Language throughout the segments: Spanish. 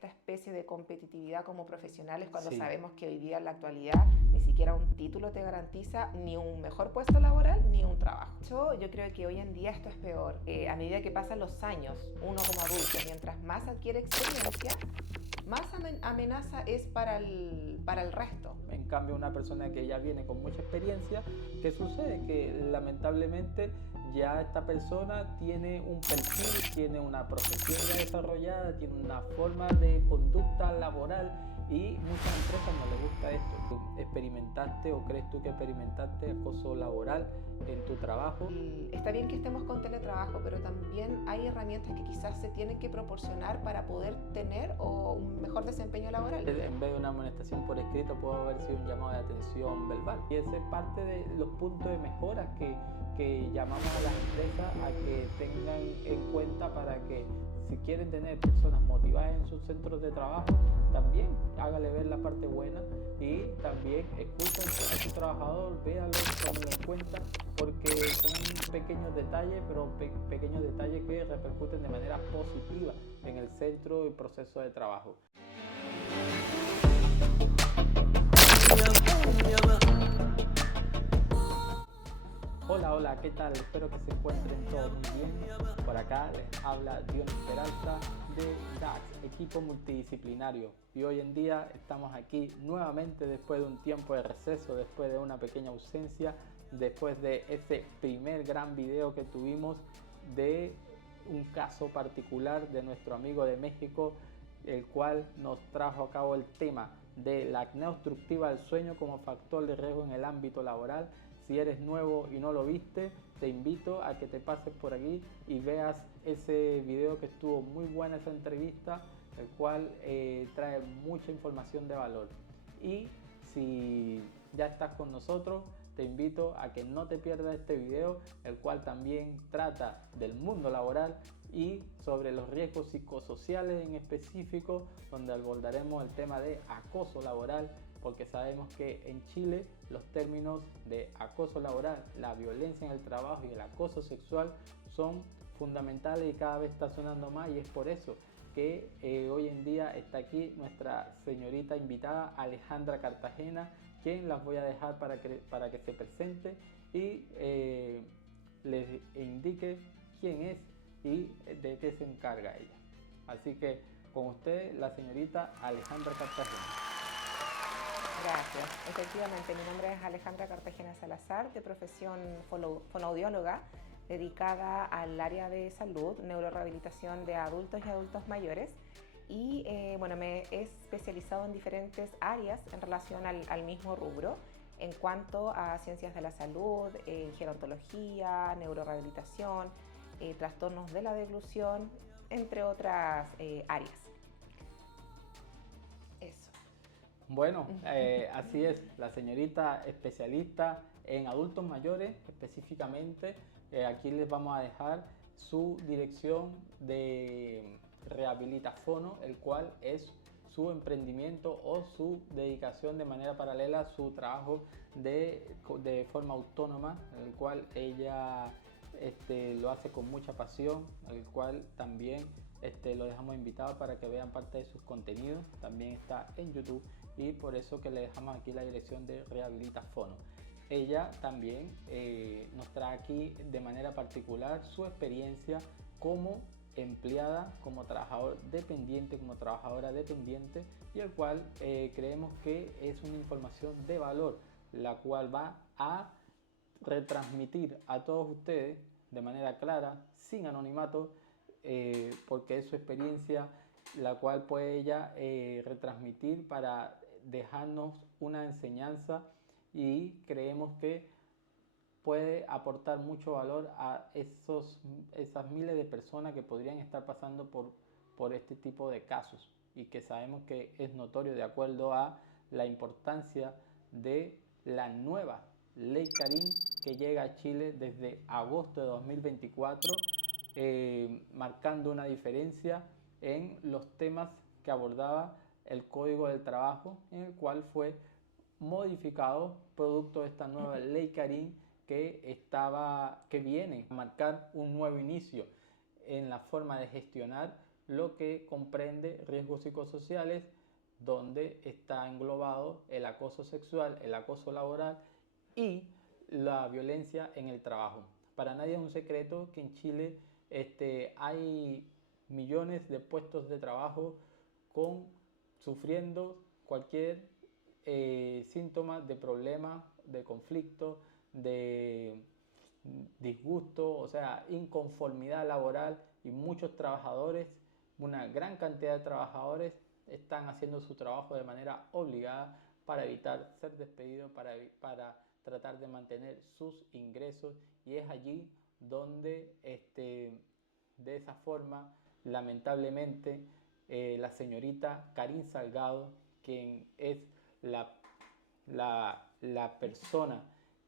esta especie de competitividad como profesionales cuando Sí. sabemos que hoy día en la actualidad ni siquiera un título te garantiza ni un mejor puesto laboral ni un trabajo. Yo creo que hoy en día esto es peor. A medida que pasan los años, uno como adulto, mientras más adquiere experiencia, más amenaza es para el resto. En cambio, una persona que ya viene con mucha experiencia, ¿qué sucede? Que lamentablemente ya esta persona tiene un perfil, tiene una profesión ya desarrollada, tiene una forma de conducta laboral y muchas empresas no les gusta esto. ¿Tú experimentaste o crees tú que experimentaste acoso laboral en tu trabajo? Está bien que estemos con teletrabajo, pero también hay herramientas que quizás se tienen que proporcionar para poder tener un mejor desempeño laboral. En vez de una amonestación por escrito, puede haber sido un llamado de atención verbal. Y ese es parte de los puntos de mejora que llamamos a las empresas a que tengan en cuenta para que si quieren tener personas motivadas en sus centros de trabajo, también hágale ver la parte buena y también escuchen a su trabajador, véanlo, tómenlo en cuenta, porque son pequeños detalles, pero pequeños detalles que repercuten de manera positiva en el centro y proceso de trabajo. Hola, ¿qué tal? Espero que se encuentren todos muy bien. Por acá les habla Dionis Peralta de DAX, equipo multidisciplinario. Y hoy en día estamos aquí nuevamente después de un tiempo de receso, después de una pequeña ausencia, después de ese primer gran video que tuvimos de un caso particular de nuestro amigo de México, el cual nos trajo a cabo el tema de la apnea obstructiva del sueño como factor de riesgo en el ámbito laboral. Si eres nuevo y no lo viste, te invito a que te pases por aquí y veas ese video, que estuvo muy buena esa entrevista, el cual trae mucha información de valor. Y si ya estás con nosotros, te invito a que no te pierdas este video, el cual también trata del mundo laboral y sobre los riesgos psicosociales en específico, donde abordaremos el tema de acoso laboral, porque sabemos que en Chile los términos de acoso laboral, la violencia en el trabajo y el acoso sexual son fundamentales y cada vez está sonando más, y es por eso que hoy en día está aquí nuestra señorita invitada Alejandra Cartagena, quien las voy a dejar para que se presente y les indique quién es y de qué se encarga ella. Así que con usted la señorita Alejandra Cartagena. Gracias. Efectivamente, mi nombre es Alejandra Cartagena Salazar, de profesión fonoaudióloga, dedicada al área de salud, neurorehabilitación de adultos y adultos mayores. Y bueno, me he especializado en diferentes áreas en relación al mismo rubro, en cuanto a ciencias de la salud, gerontología, neurorehabilitación, trastornos de la deglución, entre otras áreas. Eso. Bueno, así es, la señorita especialista en adultos mayores específicamente. Aquí les vamos a dejar su dirección de Rehabilitafono, el cual es su emprendimiento o su dedicación de manera paralela a su trabajo de forma autónoma, el cual ella lo hace con mucha pasión, el cual también lo dejamos invitado para que vean parte de sus contenidos. También está en YouTube y por eso que le dejamos aquí la dirección de Rehabilitafono. Ella también nos trae aquí de manera particular su experiencia como empleada, como trabajador dependiente, como trabajadora dependiente, y el cual creemos que es una información de valor, la cual va a retransmitir a todos ustedes de manera clara, sin anonimato, porque es su experiencia, la cual puede ella retransmitir para dejarnos una enseñanza, y creemos que puede aportar mucho valor a esas miles de personas que podrían estar pasando por este tipo de casos, y que sabemos que es notorio de acuerdo a la importancia de la nueva Ley Carín que llega a Chile desde agosto de 2024, marcando una diferencia en los temas que abordaba el Código del Trabajo, en el cual fue modificado producto de esta nueva Ley Carín que viene a marcar un nuevo inicio en la forma de gestionar lo que comprende riesgos psicosociales, donde está englobado el acoso sexual, el acoso laboral y la violencia en el trabajo. Para nadie es un secreto que en Chile hay millones de puestos de trabajo sufriendo cualquier síntoma de problema, de conflicto, de disgusto, o sea, inconformidad laboral, y muchos trabajadores, una gran cantidad de trabajadores están haciendo su trabajo de manera obligada para evitar ser despedidos, para tratar de mantener sus ingresos, y es allí donde de esa forma, lamentablemente, la señorita Karin Salgado, quien es la, la persona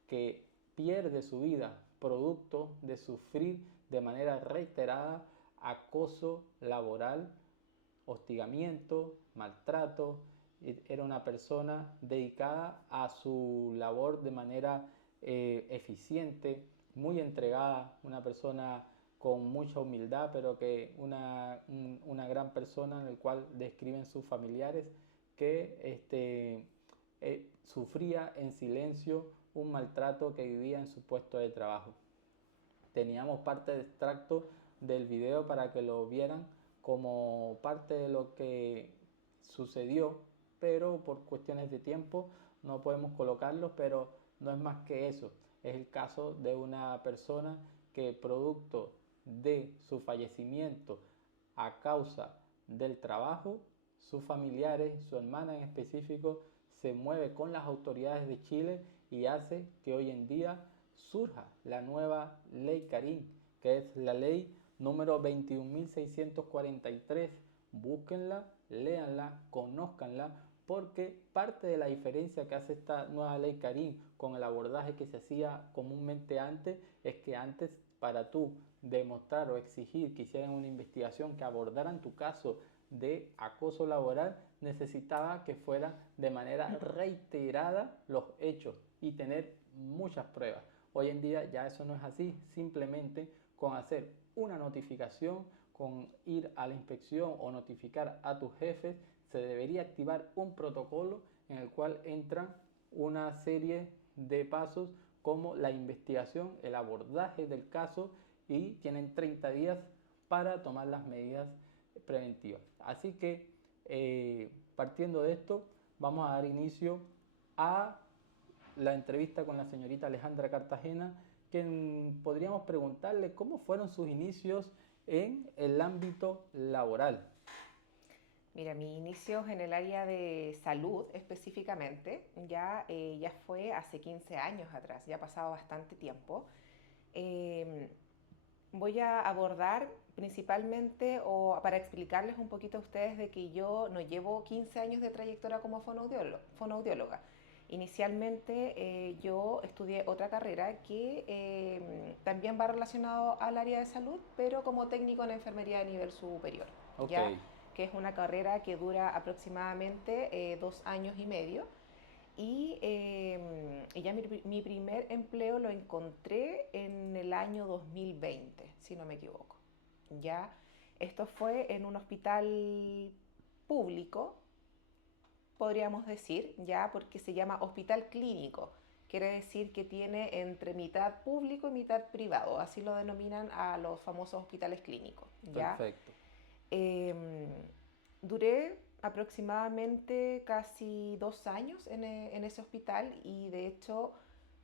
que pierde su vida producto de sufrir de manera reiterada acoso laboral, hostigamiento, maltrato. Era una persona dedicada a su labor de manera eficiente, muy entregada, una persona con mucha humildad, pero que una gran persona en el cual describen sus familiares que sufría en silencio un maltrato que vivía en su puesto de trabajo. Teníamos parte de extracto del video para que lo vieran como parte de lo que sucedió, pero por cuestiones de tiempo no podemos colocarlo, pero no es más que eso. Es el caso de una persona que producto de su fallecimiento a causa del trabajo, sus familiares, su hermana en específico, se mueve con las autoridades de Chile y hace que hoy en día surja la nueva ley Karin, que es la ley número 21.643. Búsquenla, léanla, conózcanla, porque parte de la diferencia que hace esta nueva ley Karin con el abordaje que se hacía comúnmente antes es que antes, para tú demostrar o exigir que hicieran una investigación que abordaran tu caso de acoso laboral, necesitaba que fuera de manera reiterada los hechos y tener muchas pruebas. Hoy en día ya eso no es así, simplemente con hacer una notificación, con ir a la inspección o notificar a tus jefes, se debería activar un protocolo en el cual entran una serie de pasos como la investigación, el abordaje del caso, y tienen 30 días para tomar las medidas preventivas. Así que partiendo de esto, vamos a dar inicio a la entrevista con la señorita Alejandra Cartagena, que podríamos preguntarle cómo fueron sus inicios en el ámbito laboral. Mira, mis inicios en el área de salud específicamente ya fue hace 15 años atrás, ya ha pasado bastante tiempo. Eh, Voy a abordar principalmente o para explicarles un poquito a ustedes de que yo no llevo 15 años de trayectoria como fonoaudióloga. Inicialmente yo estudié otra carrera que también va relacionado al área de salud, pero como técnico en enfermería de nivel superior. Ok. ¿Ya? Que es una carrera que dura aproximadamente 2 años y medio. Y ya mi primer empleo lo encontré en el año 2020, si no me equivoco. Ya, esto fue en un hospital público, podríamos decir, ya, porque se llama hospital clínico. Quiere decir que tiene entre mitad público y mitad privado, así lo denominan a los famosos hospitales clínicos. ¿Ya? Perfecto. Duré aproximadamente casi 2 años en ese hospital y de hecho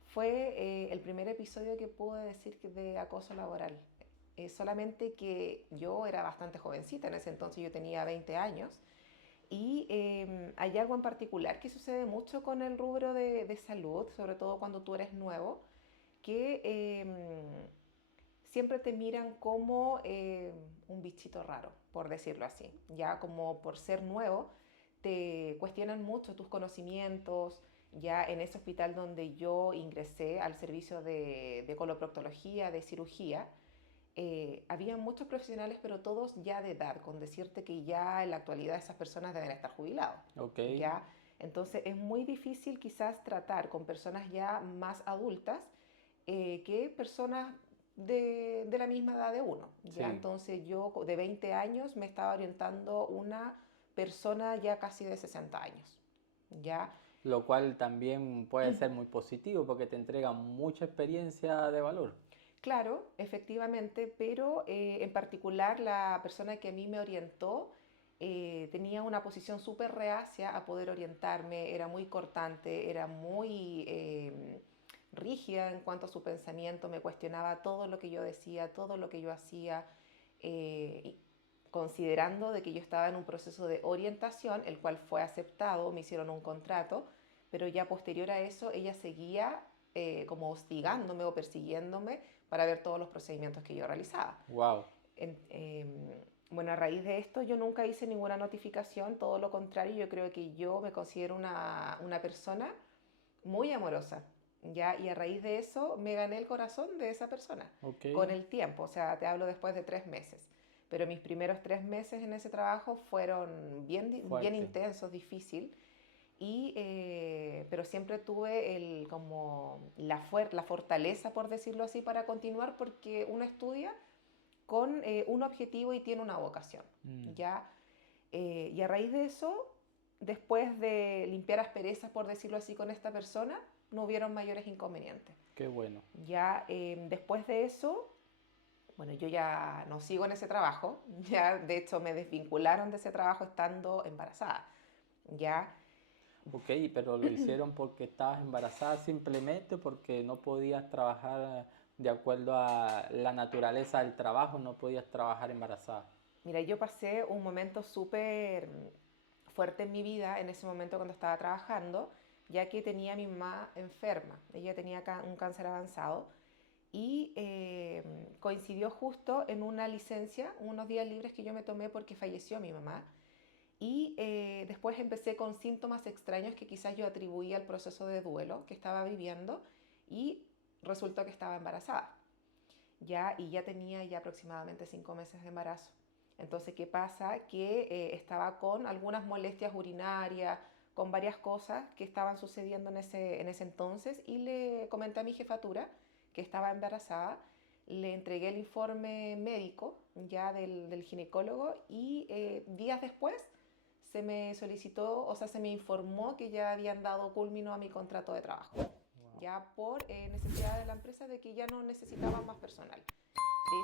fue el primer episodio que pude decir de acoso laboral. Solamente que yo era bastante jovencita, en ese entonces yo tenía 20 años y hay algo en particular que sucede mucho con el rubro de salud, sobre todo cuando tú eres nuevo, que siempre te miran como un bichito raro, por decirlo así. Ya como por ser nuevo, te cuestionan mucho tus conocimientos. Ya en ese hospital donde yo ingresé al servicio de coloproctología, de cirugía, había muchos profesionales, pero todos ya de edad, con decirte que ya en la actualidad esas personas deben estar jubilados. Ok. ¿Ya? Entonces es muy difícil quizás tratar con personas ya más adultas que personas de la misma edad de uno. ¿Ya? Sí. Entonces yo de 20 años me estaba orientando una persona ya casi de 60 años. ¿Ya? Lo cual también puede ser muy positivo porque te entrega mucha experiencia de valor. Claro, efectivamente, pero en particular la persona que a mí me orientó tenía una posición súper reacia a poder orientarme, era muy cortante, era muy rígida en cuanto a su pensamiento, me cuestionaba todo lo que yo decía, todo lo que yo hacía, y considerando de que yo estaba en un proceso de orientación, el cual fue aceptado, me hicieron un contrato, pero ya posterior a eso ella seguía como hostigándome o persiguiéndome para ver todos los procedimientos que yo realizaba. Wow. En, bueno, a raíz de esto yo nunca hice ninguna notificación, todo lo contrario, yo creo que yo me considero una persona muy amorosa, ¿ya? Y a raíz de eso me gané el corazón de esa persona Ok. con el tiempo, o sea, te hablo después de 3 meses. Pero mis primeros 3 meses en ese trabajo fueron bien Fuerte. intensos, difícil, y, pero siempre tuve como la fortaleza, por decirlo así, para continuar porque uno estudia con un objetivo y tiene una vocación. Mm, ¿Ya? Y a raíz de eso, después de limpiar asperezas, por decirlo así, con esta persona, no hubieron mayores inconvenientes. qué bueno. Ya después de eso, bueno, yo ya no sigo en ese trabajo, ya de hecho me desvincularon de ese trabajo estando embarazada. Ya Ok, pero lo hicieron porque estabas embarazada simplemente porque no podías trabajar de acuerdo a la naturaleza del trabajo, no podías trabajar embarazada. Mira, yo pasé un momento súper fuerte en mi vida en ese momento cuando estaba trabajando, ya que tenía a mi mamá enferma. Ella tenía un cáncer avanzado y coincidió justo en una licencia, unos días libres que yo me tomé porque falleció mi mamá. Y después empecé con síntomas extraños que quizás yo atribuía al proceso de duelo que estaba viviendo y resultó que estaba embarazada. Y ya tenía ya aproximadamente 5 meses de embarazo. Entonces, ¿qué pasa? Que estaba con algunas molestias urinarias, con varias cosas que estaban sucediendo en ese entonces y le comenté a mi jefatura que estaba embarazada, le entregué el informe médico ya del ginecólogo y días después se me solicitó, o sea, se me informó que ya habían dado culmino a mi contrato de trabajo, Wow. ya por necesidad de la empresa de que ya no necesitaban más personal. De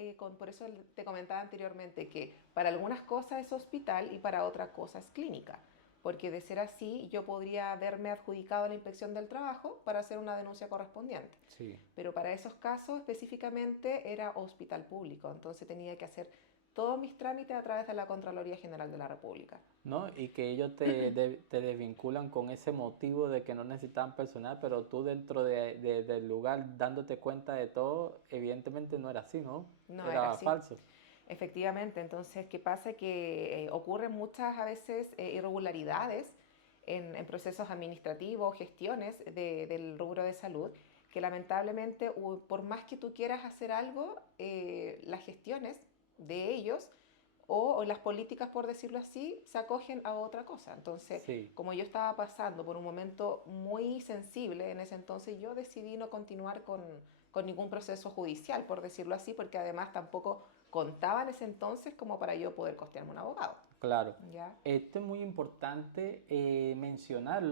hecho, por eso te comentaba anteriormente que para algunas cosas es hospital y para otras cosas es clínica, porque de ser así yo podría haberme adjudicado la inspección del trabajo para hacer una denuncia correspondiente, Sí. pero para esos casos específicamente era hospital público, entonces tenía que hacer todos mis trámites a través de la Contraloría General de la República. ¿No? Y que ellos te desvinculan con ese motivo de que no necesitaban personal, pero tú dentro del lugar dándote cuenta de todo, evidentemente no era así, ¿no? No era Era así. falso. Efectivamente, entonces, ¿qué pasa? Que ocurren muchas a veces irregularidades en procesos administrativos, gestiones del rubro de salud, que lamentablemente, por más que tú quieras hacer algo, las gestiones de ellos o las políticas, por decirlo así, se acogen a otra cosa. Entonces, Sí. como yo estaba pasando por un momento muy sensible en ese entonces, yo decidí no continuar con ningún proceso judicial, por decirlo así, porque además tampoco contaba en ese entonces como para yo poder costearme un abogado. Claro, ¿Ya? esto es muy importante mencionar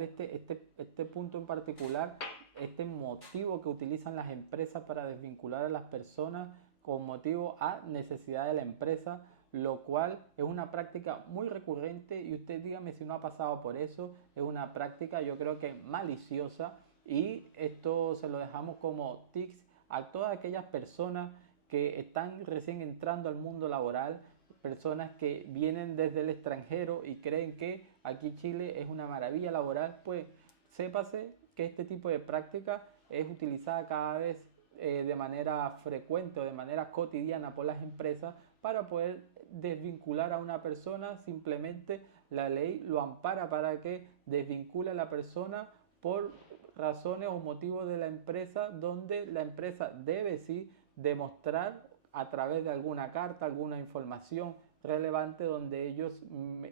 este punto en particular, este motivo que utilizan las empresas para desvincular a las personas con motivo a necesidad de la empresa, lo cual es una práctica muy recurrente y usted dígame si no ha pasado por eso, es una práctica yo creo que maliciosa y esto se lo dejamos como tips a todas aquellas personas que están recién entrando al mundo laboral, personas que vienen desde el extranjero y creen que aquí Chile es una maravilla laboral, pues sépase que este tipo de práctica es utilizada cada vez de manera frecuente o de manera cotidiana por las empresas para poder desvincular a una persona. Simplemente la ley lo ampara para que desvincule a la persona por razones o motivos de la empresa, donde la empresa debe sí demostrar a través de alguna carta, alguna información relevante donde ellos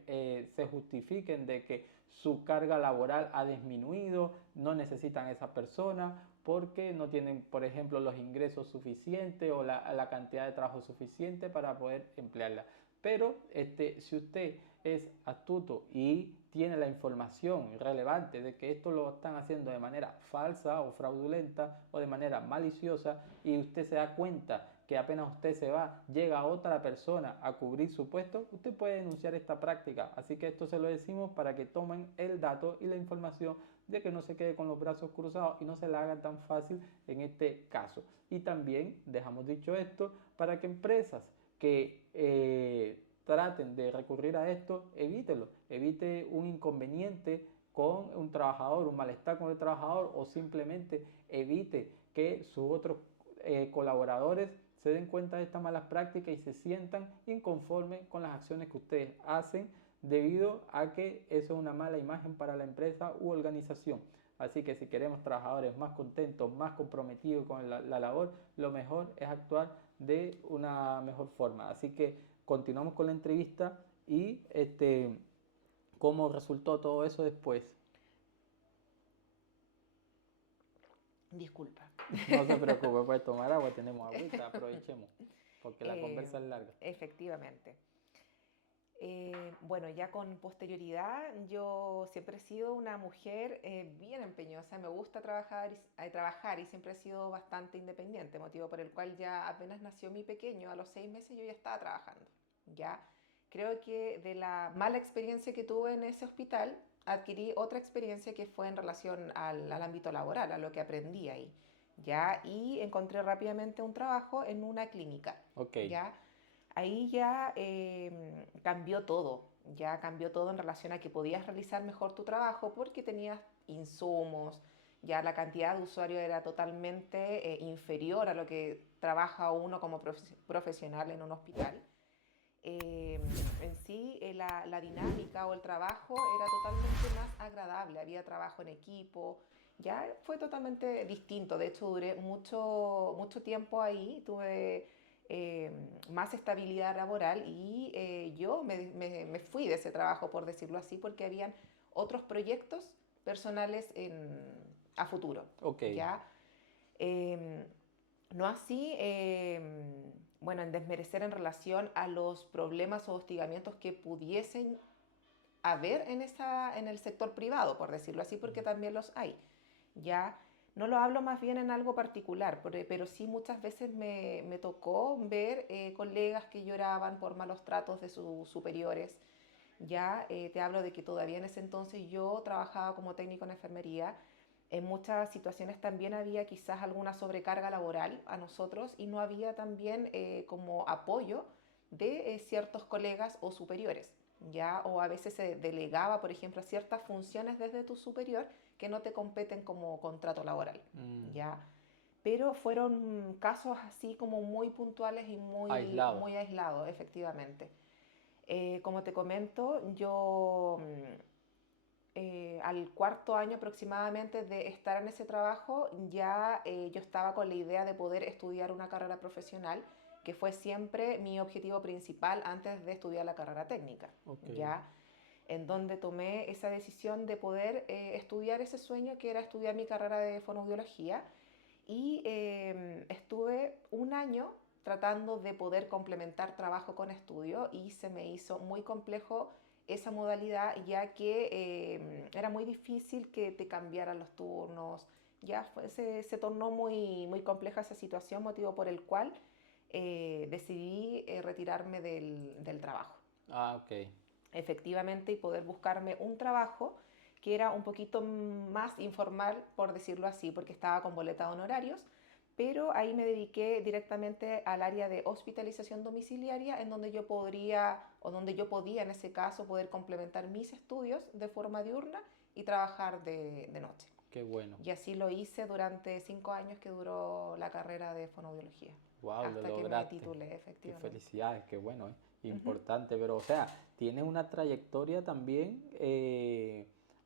se justifiquen de que su carga laboral ha disminuido, no necesitan esa persona porque no tienen, por ejemplo, los ingresos suficientes o la cantidad de trabajo suficiente para poder emplearla. Pero si usted es astuto y tiene la información relevante de que esto lo están haciendo de manera falsa o fraudulenta o de manera maliciosa, y usted se da cuenta que apenas usted se va, llega otra persona a cubrir su puesto, usted puede denunciar esta práctica. Así que esto se lo decimos para que tomen el dato y la información, de que no se quede con los brazos cruzados y no se la haga tan fácil en este caso. Y también dejamos dicho esto para que empresas que traten de recurrir a esto, evítelo, evite un inconveniente con un trabajador, un malestar con el trabajador, o simplemente evite que sus otros colaboradores se den cuenta de estas malas prácticas y se sientan inconformes con las acciones que ustedes hacen, debido a que eso es una mala imagen para la empresa u organización. Así que si queremos trabajadores más contentos, más comprometidos con la labor, lo mejor es actuar de una mejor forma. Así que continuamos con la entrevista y cómo resultó todo eso después. Disculpa. No se preocupe, puede tomar agua, tenemos agüita, aprovechemos, porque la conversa es larga. Efectivamente. Bueno, ya con posterioridad, yo siempre he sido una mujer bien empeñosa, me gusta trabajar y siempre he sido bastante independiente, motivo por el cual ya apenas nació mi pequeño, a los 6 meses yo ya estaba trabajando. Ya creo que de la mala experiencia que tuve en ese hospital, adquirí otra experiencia que fue en relación al ámbito laboral, a lo que aprendí ahí. Ya, y encontré rápidamente un trabajo en una clínica. Okay. Ya, ahí ya cambió todo en relación a que podías realizar mejor tu trabajo porque tenías insumos, ya la cantidad de usuarios era totalmente inferior a lo que trabaja uno como profesional en un hospital. En sí, la dinámica o el trabajo era totalmente más agradable, había trabajo en equipo, ya fue totalmente distinto. De hecho, duré mucho tiempo ahí, tuve más estabilidad laboral y yo me fui de ese trabajo, por decirlo así, porque habían otros proyectos personales a futuro. Okay. ¿Ya? No así, bueno, en desmerecer en relación a los problemas o hostigamientos que pudiesen haber en el sector privado, por decirlo así, porque también los hay. Ya no lo hablo más bien en algo particular, pero sí muchas veces me tocó ver colegas que lloraban por malos tratos de sus superiores. Ya te hablo de que todavía en ese entonces yo trabajaba como técnico en enfermería. En muchas situaciones también había quizás alguna sobrecarga laboral a nosotros y no había también como apoyo de ciertos colegas o superiores, ¿ya? O a veces se delegaba, por ejemplo, ciertas funciones desde tu superior que no te competen como contrato laboral, ¿ya? Pero fueron casos así como muy puntuales y muy aislados, efectivamente. Como te comento, yo al cuarto año aproximadamente de estar en ese trabajo, ya yo estaba con la idea de poder estudiar una carrera profesional, que fue siempre mi objetivo principal antes de estudiar la carrera técnica. Okay. Ya, en donde tomé esa decisión de poder estudiar ese sueño, que era estudiar mi carrera de fonoaudiología, y estuve un año tratando de poder complementar trabajo con estudio y se me hizo muy complejo esa modalidad, ya que era muy difícil que te cambiaran los turnos, ya se tornó muy compleja esa situación, motivo por el cual decidí retirarme del trabajo. Ah, ok. Efectivamente, y poder buscarme un trabajo que era un poquito más informal, por decirlo así, porque estaba con boleta de honorarios, pero ahí me dediqué directamente al área de hospitalización domiciliaria, en donde yo podía en ese caso poder complementar mis estudios de forma diurna y trabajar de noche. Qué bueno. Y así lo hice durante 5 años que duró la carrera de fonoaudiología. Wow, hasta lo que lograste. me titulé, Qué efectivamente. felicidades, qué bueno, importante. Pero, o sea, tienes una trayectoria también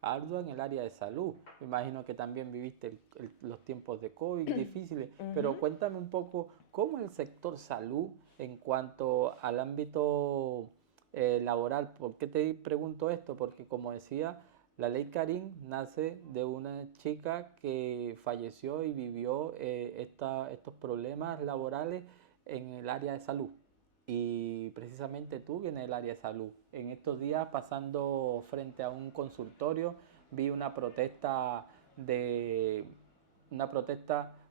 ardua en el área de salud. Me imagino que también viviste los tiempos de COVID difíciles, pero cuéntame un poco cómo el sector salud en cuanto al ámbito laboral. ¿Por qué te pregunto esto? Porque como decía, La ley Karim nace de una chica que falleció y vivió estos problemas laborales en el área de salud. Y precisamente tú vienes del área de salud. En estos días, pasando frente a un consultorio, vi de una protesta,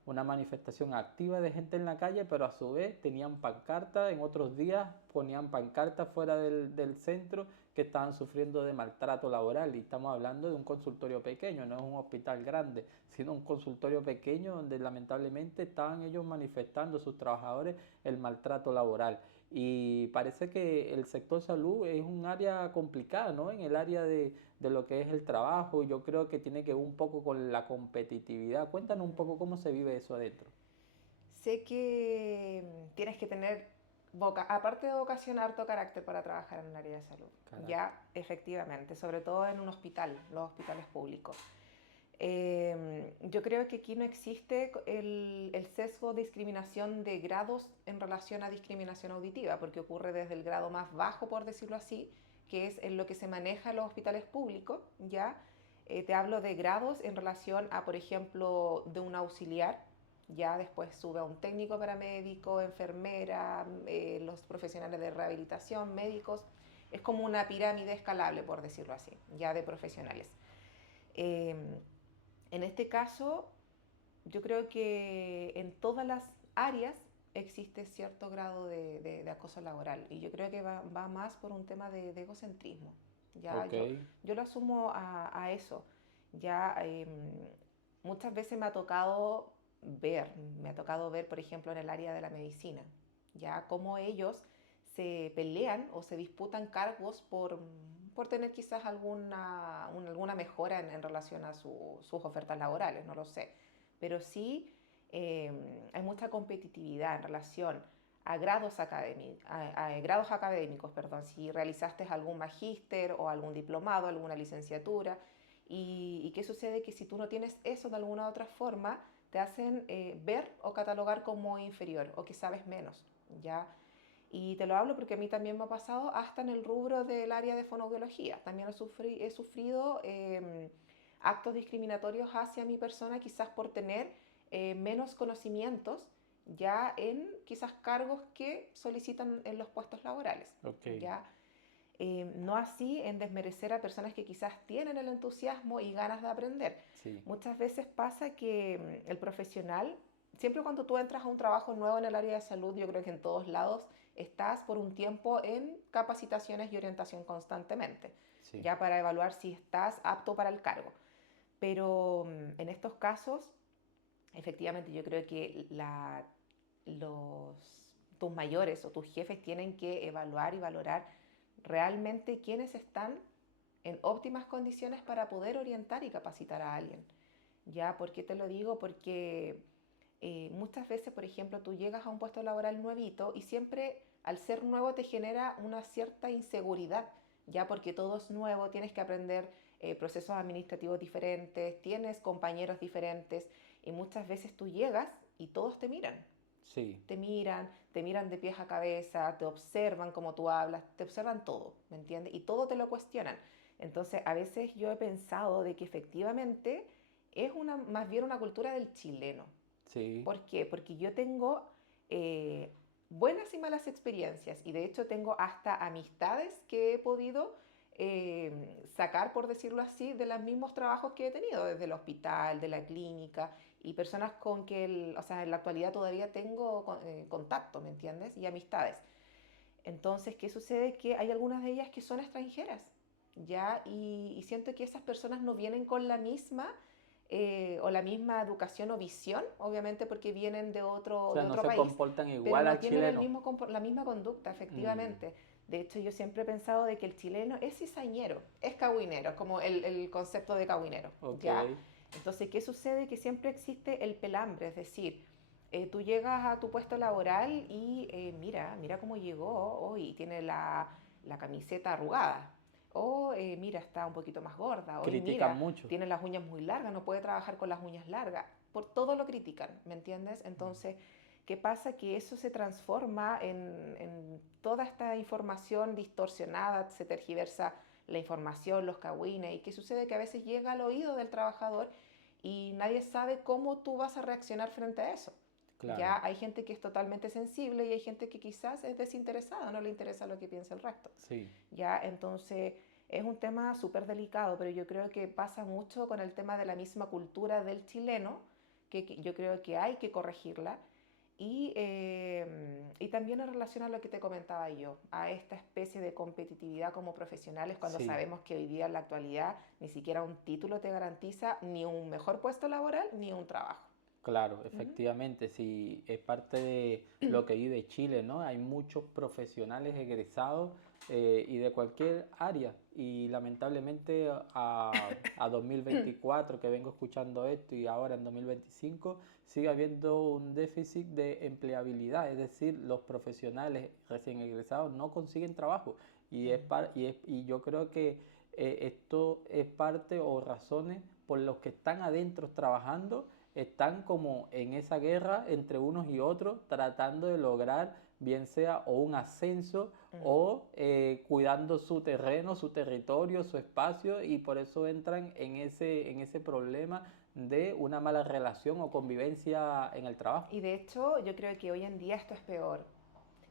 una manifestación activa de gente en la calle, pero a su vez tenían pancartas. En otros días ponían pancartas fuera del centro que estaban sufriendo de maltrato laboral, y estamos hablando de un consultorio pequeño, no es un hospital grande, sino un consultorio pequeño donde lamentablemente estaban ellos manifestando, sus trabajadores, el maltrato laboral. Y parece que el sector salud es un área complicada, ¿no? En el área de lo que es el trabajo, yo creo que tiene que ver un poco con la competitividad. Cuéntanos un poco cómo se vive eso adentro. Sé que tienes que tener, aparte de vocación, harto carácter para trabajar en el área de salud. Carácter. Ya, efectivamente, sobre todo en un hospital, los hospitales públicos. Yo creo que aquí no existe el sesgo de discriminación de grados en relación a discriminación auditiva, porque ocurre desde el grado más bajo, por decirlo así, que es en lo que se maneja en los hospitales públicos, ¿ya? Te hablo de grados en relación a, por ejemplo, de un auxiliar, ya después sube a un técnico paramédico, enfermera, los profesionales de rehabilitación, médicos. Es como una pirámide escalable, por decirlo así, ya de profesionales. Eh, en este caso, yo creo que en todas las áreas existe cierto grado de acoso laboral, y yo creo que va más por un tema de egocentrismo. Ya Ok, yo lo asumo a eso. Ya muchas veces me ha tocado ver, por ejemplo, en el área de la medicina, ya cómo ellos se pelean o se disputan cargos por tener quizás alguna mejora en relación a sus ofertas laborales, no lo sé. Pero sí hay mucha competitividad en relación a grados académicos, perdón, si realizaste algún magíster o algún diplomado, alguna licenciatura. ¿Y qué sucede? Que si tú no tienes eso de alguna u otra forma, te hacen ver o catalogar como inferior o que sabes menos, ¿ya? Y te lo hablo porque a mí también me ha pasado hasta en el rubro del área de fonoaudiología. También he sufrido actos discriminatorios hacia mi persona, quizás por tener menos conocimientos ya en quizás cargos que solicitan en los puestos laborales. ok, ¿Ya? No así en desmerecer a personas que quizás tienen el entusiasmo y ganas de aprender. sí, Muchas veces pasa que el profesional, siempre cuando tú entras a un trabajo nuevo en el área de salud, yo creo que en todos lados estás por un tiempo en capacitaciones y orientación constantemente, sí, ya para evaluar si estás apto para el cargo. Pero en estos casos, efectivamente, yo creo que los, tus mayores o tus jefes tienen que evaluar y valorar realmente quiénes están en óptimas condiciones para poder orientar y capacitar a alguien. ¿Ya? ¿Por qué te lo digo? Porque muchas veces, por ejemplo, tú llegas a un puesto laboral nuevito y siempre al ser nuevo te genera una cierta inseguridad, ya porque todo es nuevo, tienes que aprender procesos administrativos diferentes, tienes compañeros diferentes, y muchas veces tú llegas y todos sí, te miran de pies a cabeza, te observan como tú hablas, te observan todo, ¿me entiendes? Y todo te lo cuestionan. Entonces, a veces yo he pensado de que efectivamente es más bien una cultura del chileno. sí, ¿Por qué? Porque yo tengo eh, buenas y malas experiencias, y de hecho tengo hasta amistades que he podido sacar, por decirlo así, de los mismos trabajos que he tenido, desde el hospital, de la clínica, y personas con que, o sea, en la actualidad todavía tengo contacto, ¿me entiendes? Y amistades. Entonces, ¿qué sucede? Que hay algunas de ellas que son extranjeras, ¿ya? Y siento que esas personas no vienen con la misma o la misma educación o visión, obviamente porque vienen o de sea, no otro se país, comportan pero igual no al tienen chileno. la misma conducta, Mm, efectivamente. De hecho, yo siempre he pensado de que el chileno es cizañero, es cahuinero, como el concepto de cahuinero, ok, ¿ya? Entonces, ¿qué sucede? Que siempre existe el pelambre, es decir, tú llegas a tu puesto laboral y mira cómo llegó, hoy tiene la camiseta arrugada, o mira, está un poquito más gorda, hoy critican mira, mucho. tiene las uñas muy largas, no puede trabajar con las uñas largas, por todo lo critican, ¿me entiendes? Entonces, ¿qué pasa? Que eso se transforma en toda esta información distorsionada, se tergiversa la información, los cagüines. ¿Y qué sucede? Que a veces llega al oído del trabajador y nadie sabe cómo tú vas a reaccionar frente a eso. Claro. Ya hay gente que es totalmente sensible y hay gente que quizás es desinteresada, no le interesa lo que piensa el resto. Sí. Ya, entonces es un tema súper delicado, pero yo creo que pasa mucho con el tema de la misma cultura del chileno, que yo creo que hay que corregirla. Y también en relación a lo que te comentaba yo, a esta especie de competitividad como profesionales, cuando Sí. sabemos que hoy día en la actualidad ni siquiera un título te garantiza ni un mejor puesto laboral ni un trabajo. Claro, Ujú. efectivamente, sí, es parte de lo que vive Chile, ¿no? Hay muchos profesionales egresados y de cualquier área y lamentablemente a 2024 que vengo escuchando esto y ahora en 2025 sigue habiendo un déficit de empleabilidad, es decir, los profesionales recién egresados no consiguen trabajo y yo creo que esto es parte o razones por los que están adentro trabajando están como en esa guerra entre unos y otros, tratando de lograr bien sea o un ascenso o cuidando su terreno, su territorio, su espacio y por eso entran en ese problema de una mala relación o convivencia en el trabajo. Y de hecho, yo creo que hoy en día esto es peor.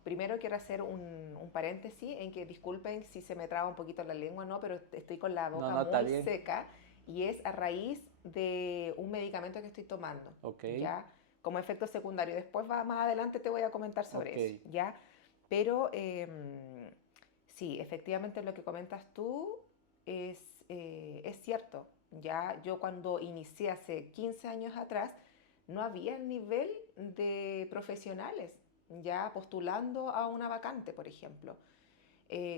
Primero quiero hacer un paréntesis en que disculpen si se me traba un poquito la lengua, ¿no? Pero estoy con la No, boca no, está muy bien. seca y es a raíz de un medicamento que estoy tomando, Ok, ¿ya? Como efecto secundario. Después más adelante te voy a comentar sobre ok, eso, ¿ya? Pero sí, efectivamente lo que comentas tú es cierto. Ya yo cuando inicié hace 15 años atrás, no había el nivel de profesionales ya postulando a una vacante, por ejemplo,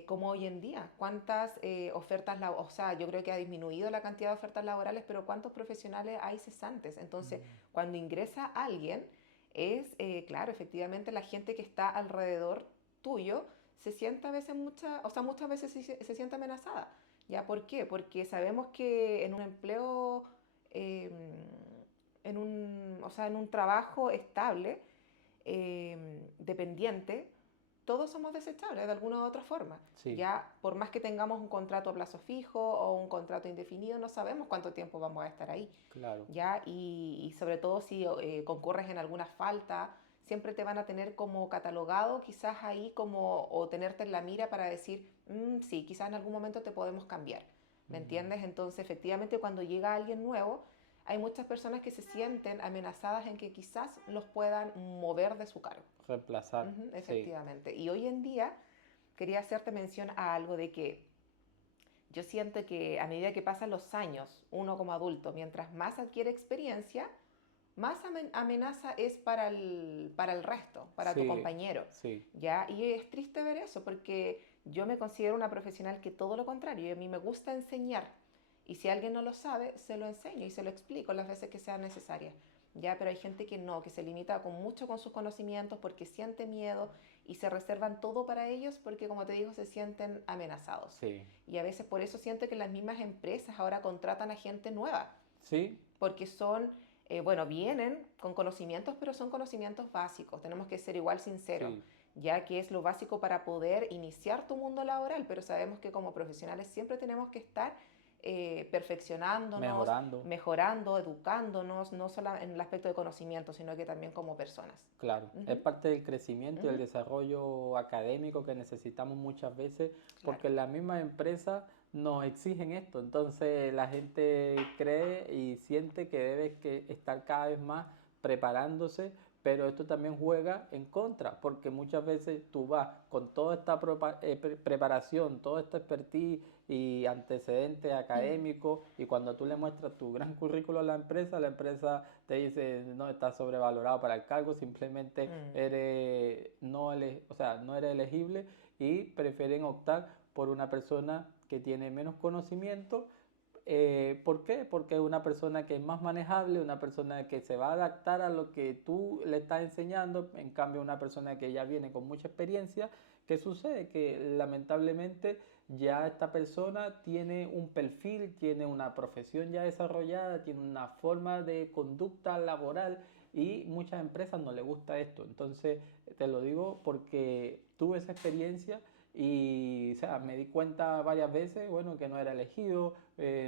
como hoy en día. ¿Cuántas ofertas, o sea, yo creo que ha disminuido la cantidad de ofertas laborales, pero cuántos profesionales hay cesantes? Entonces, cuando ingresa alguien, claro, efectivamente la gente que está alrededor tuyo se siente a veces muchas veces se siente amenazada. ¿Ya por qué? Porque sabemos que en un empleo, eh, en un trabajo estable, dependiente, todos somos desechables de alguna u otra forma. sí, Ya por más que tengamos un contrato a plazo fijo o un contrato indefinido, no sabemos cuánto tiempo vamos a estar ahí. claro, Ya y sobre todo si concurres en alguna falta, siempre te van a tener como catalogado, quizás ahí como, o tenerte en la mira para decir, sí, quizás en algún momento te podemos cambiar. ¿Me entiendes? Entonces, efectivamente, cuando llega alguien nuevo, hay muchas personas que se sienten amenazadas en que quizás los puedan mover de su cargo. reemplazar, sí, Efectivamente. Y hoy en día quería hacerte mención a algo de que yo siento que a medida que pasan los años, uno como adulto, mientras más adquiere experiencia, más amenaza es para el resto, para tu sí, compañero. sí, ¿Ya? Y es triste ver eso porque yo me considero una profesional que todo lo contrario, y a mí me gusta enseñar. Y si alguien no lo sabe, se lo enseño y se lo explico las veces que sean necesarias. Ya, pero hay gente que no, que se limita con mucho con sus conocimientos porque siente miedo y se reservan todo para ellos porque, como te digo, se sienten amenazados. sí, Y a veces por eso siento que las mismas empresas ahora contratan a gente nueva, sí, porque son, bueno, vienen con conocimientos, pero son conocimientos básicos. Tenemos que ser igual sinceros, sí, ya que es lo básico para poder iniciar tu mundo laboral, pero sabemos que como profesionales siempre tenemos que estar perfeccionándonos, mejorando. mejorando, educándonos, no solo en el aspecto de conocimiento, sino que también como personas. Claro, es Ujú, parte del crecimiento y el ujú, desarrollo académico que necesitamos muchas veces claro. porque las mismas empresas nos exigen esto. Entonces la gente cree y siente que debe estar cada vez más preparándose, pero esto también juega en contra porque muchas veces tú vas con toda esta preparación, toda esta expertise y antecedentes académicos y cuando tú le muestras tu gran currículo a la empresa te dice no estás sobrevalorado para el cargo, simplemente Mm, eres o sea, no eres elegible y prefieren optar por una persona que tiene menos conocimiento. ¿Por qué? Porque es una persona que es más manejable, una persona que se va a adaptar a lo que tú le estás enseñando, en cambio una persona que ya viene con mucha experiencia. ¿Qué sucede? Que lamentablemente ya esta persona tiene un perfil, tiene una profesión ya desarrollada, tiene una forma de conducta laboral y muchas empresas no les gusta esto. Entonces, te lo digo porque tuve esa experiencia y o sea, me di cuenta varias veces, bueno, que no era elegido,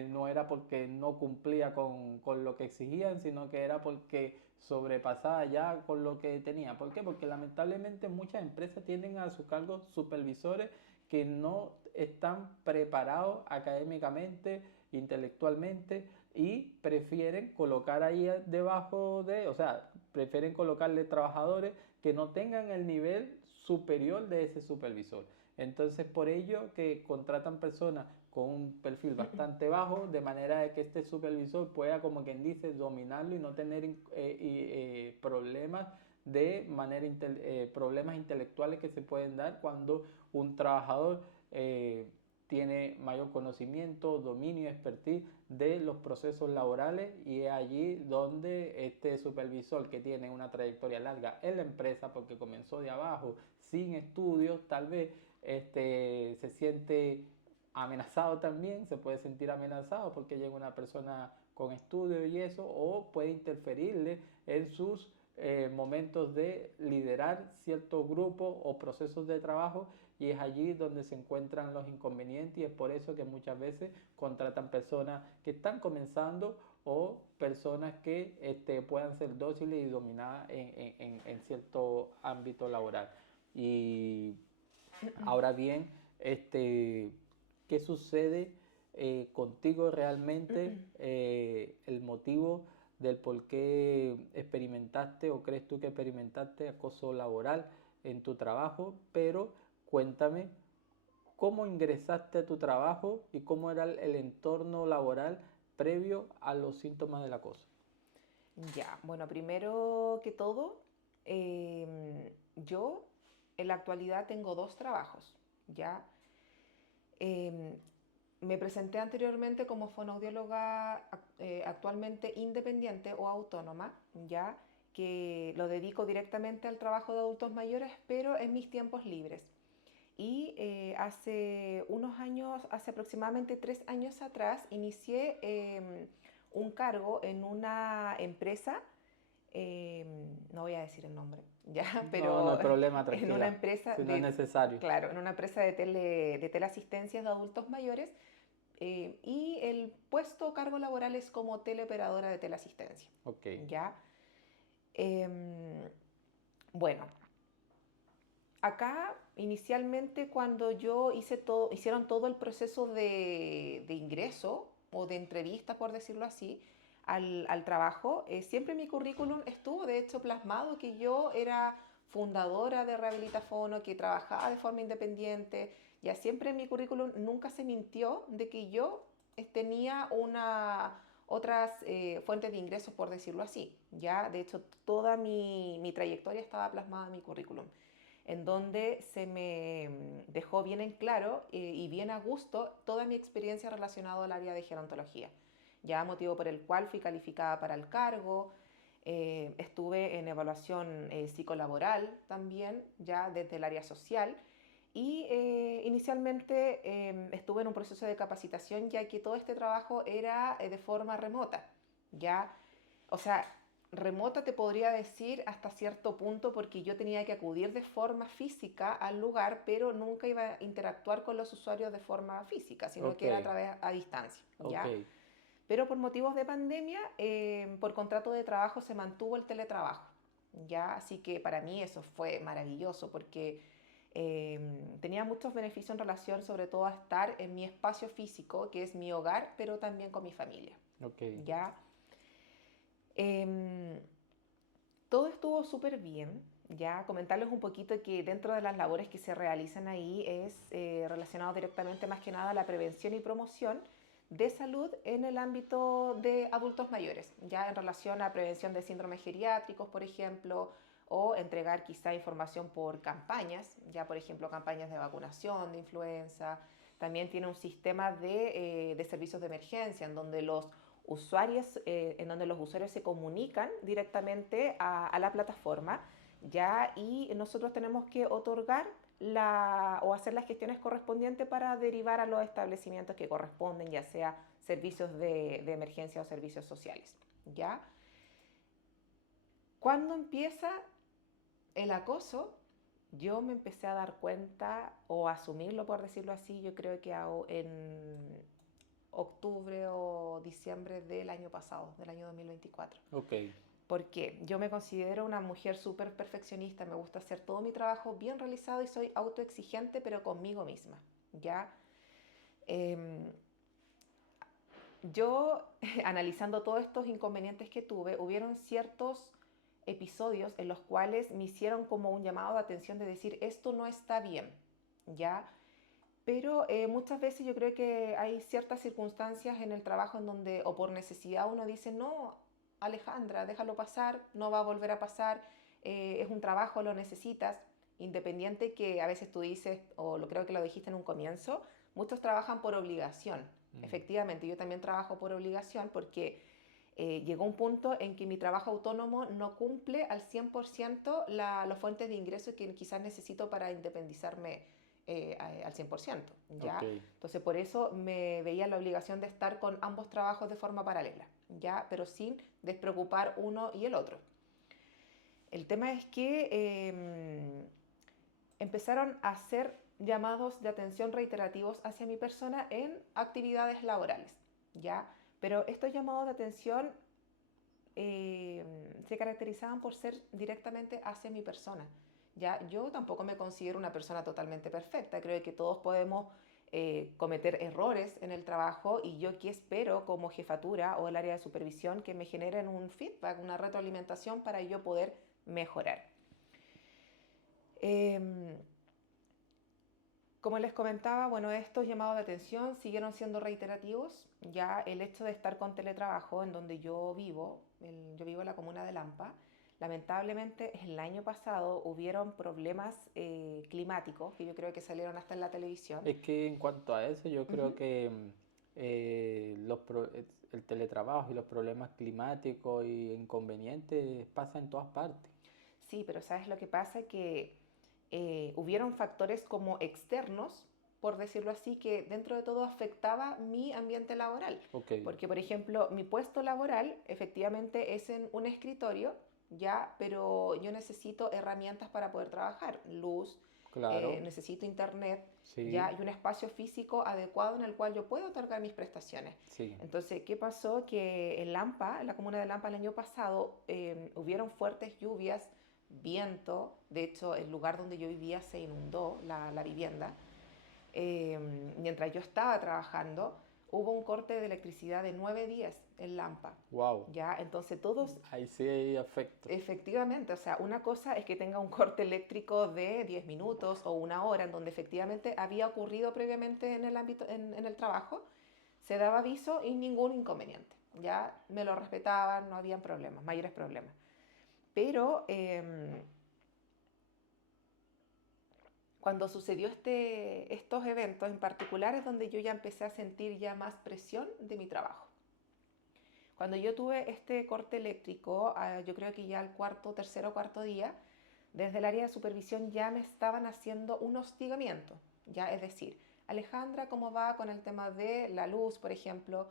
no era porque no cumplía con lo que exigían, sino que era porque sobrepasaba ya con lo que tenía. ¿Por qué? Porque lamentablemente muchas empresas tienen a su cargo supervisores que no están preparados académicamente, intelectualmente, y prefieren colocar ahí debajo de, o sea, prefieren colocarle trabajadores que no tengan el nivel superior de ese supervisor. Entonces, por ello que contratan personas con un perfil bastante bajo, de manera de que este supervisor pueda, como quien dice, dominarlo y no tener problemas de problemas intelectuales que se pueden dar cuando un trabajador tiene mayor conocimiento, dominio y expertise de los procesos laborales, y es allí donde este supervisor, que tiene una trayectoria larga en la empresa porque comenzó de abajo, sin estudios, tal vez se siente amenazado también, se puede sentir amenazado porque llega una persona con estudios y eso, o puede interferirle en sus momentos de liderar ciertos grupos o procesos de trabajo, y es allí donde se encuentran los inconvenientes, y es por eso que muchas veces contratan personas que están comenzando o personas que puedan ser dóciles y dominadas en cierto ámbito laboral. Y ahora bien, ¿qué sucede contigo realmente? El motivo del por qué experimentaste o crees tú que experimentaste acoso laboral en tu trabajo, pero cuéntame cómo ingresaste a tu trabajo y cómo era el entorno laboral previo a los síntomas del acoso. Ya, bueno, primero que todo, yo en la actualidad tengo dos trabajos, ¿ya? Em, Me presenté anteriormente como fonoaudióloga actualmente independiente o autónoma, ya que lo dedico directamente al trabajo de adultos mayores, pero en mis tiempos libres. Y hace unos años, hace aproximadamente 3 años atrás, inicié un cargo en una empresa, no voy a decir el nombre, ya, No, no hay pero problema, en una tranquila, empresa si no es necesario. claro, en una empresa de teleasistencias de adultos mayores, y el puesto o cargo laboral es como teleoperadora de teleasistencia. Ok, ¿Ya? Em, bueno, acá inicialmente cuando yo hicieron todo el proceso de ingreso o de entrevista, por decirlo así, al trabajo, siempre mi currículum estuvo de hecho plasmado que yo era fundadora de Rehabilitafono, que trabajaba de forma independiente. Ya siempre en mi currículum nunca se mintió de que yo tenía otras fuentes de ingresos, por decirlo así. Ya, de hecho, toda mi trayectoria estaba plasmada en mi currículum, en donde se me dejó bien en claro y bien a gusto toda mi experiencia relacionada al área de gerontología, ya motivo por el cual fui calificada para el cargo. Estuve en evaluación psicolaboral también, ya desde el área social, y inicialmente estuve en un proceso de capacitación, ya que todo este trabajo era de forma remota, ya, o sea, remota te podría decir hasta cierto punto, porque yo tenía que acudir de forma física al lugar, pero nunca iba a interactuar con los usuarios de forma física, sino ok, que era a través a distancia, ok, ¿ya? Pero por motivos de pandemia, por contrato de trabajo se mantuvo el teletrabajo, ¿ya? Así que para mí eso fue maravilloso porque tenía muchos beneficios en relación sobre todo a estar en mi espacio físico, que es mi hogar, pero también con mi familia, ok, ¿ya? Em, Todo estuvo súper bien. Ya comentarles un poquito que dentro de las labores que se realizan ahí es relacionado directamente más que nada a la prevención y promoción de salud en el ámbito de adultos mayores, ya en relación a prevención de síndromes geriátricos, por ejemplo, o entregar quizá información por campañas, ya por ejemplo campañas de vacunación, de influenza. También tiene un sistema de servicios de emergencia en donde los usuarios se comunican directamente a la plataforma, ya, y nosotros tenemos que otorgar o hacer las gestiones correspondientes para derivar a los establecimientos que corresponden, ya sea servicios de emergencia o servicios sociales, ¿ya? ¿Cuándo empieza el acoso? yo me empecé a dar cuenta o a asumirlo, por decirlo así, yo creo que en octubre o diciembre del año pasado, del año 2024. Ok, Porque yo me considero una mujer súper perfeccionista, me gusta hacer todo mi trabajo bien realizado y soy autoexigente, pero conmigo misma, ¿ya? Em, yo, analizando todos estos inconvenientes que tuve, hubieron ciertos episodios en los cuales me hicieron como un llamado de atención de decir, esto no está bien, ¿ya? Pero muchas veces yo creo que hay ciertas circunstancias en el trabajo en donde o por necesidad uno dice, no, Alejandra, déjalo pasar, no va a volver a pasar, es un trabajo, lo necesitas, independiente que a veces tú dices, o lo creo que lo dijiste en un comienzo, muchos trabajan por obligación. Efectivamente, yo también trabajo por obligación porque llegó un punto en que mi trabajo autónomo no cumple al 100% las fuentes de ingresos que quizás necesito para independizarme al 100%, ¿ya? ok. Entonces, por eso me veía la obligación de estar con ambos trabajos de forma paralela, ¿ya? Pero sin despreocupar uno y el otro. El tema es que empezaron a hacer llamados de atención reiterativos hacia mi persona en actividades laborales, ¿ya? Pero estos llamados de atención se caracterizaban por ser directamente hacia mi persona. ¿Ya? Yo tampoco me considero una persona totalmente perfecta, creo que todos podemos cometer errores en el trabajo y yo aquí espero como jefatura o el área de supervisión que me generen un feedback, una retroalimentación para yo poder mejorar. Eh, Como les comentaba, bueno, estos llamados de atención siguieron siendo reiterativos. Ya el hecho de estar con teletrabajo, en donde yo vivo, yo vivo en la comuna de Lampa, lamentablemente el año pasado hubieron problemas climáticos que yo creo que salieron hasta en la televisión. Es que en cuanto a eso, yo creo Ujú. que el teletrabajo y los problemas climáticos y inconvenientes pasan en todas partes. Sí, pero ¿sabes lo que pasa? Que hubieron factores como externos, por decirlo así, que dentro de todo afectaba mi ambiente laboral. Ok, Porque, por ejemplo, mi puesto laboral efectivamente es en un escritorio, ya, pero yo necesito herramientas para poder trabajar, luz, claro, necesito internet, sí, ya, y un espacio físico adecuado en el cual yo pueda otorgar mis prestaciones. sí. Entonces, ¿qué pasó? Que en Lampa, en la comuna de Lampa el año pasado, hubieron fuertes lluvias, viento. De hecho, el lugar donde yo vivía se inundó, la vivienda. Mientras yo estaba trabajando, hubo un corte de electricidad de 9 días en Lampa. Wow, ¿Ya? Entonces todos, ahí sí hay afecto. efectivamente, o sea, una cosa es que tenga un corte eléctrico de 10 minutos o una hora, en donde efectivamente había ocurrido previamente en el ámbito, en el trabajo, se daba aviso y ningún inconveniente. Ya me lo respetaban, no habían problemas, mayores problemas. Pero cuando sucedió estos eventos en particular es donde yo ya empecé a sentir ya más presión de mi trabajo. Cuando yo tuve este corte eléctrico, yo creo que ya al cuarto, tercero o cuarto día, desde el área de supervisión ya me estaban haciendo un hostigamiento, ya es decir, Alejandra, ¿cómo va con el tema de la luz, por ejemplo?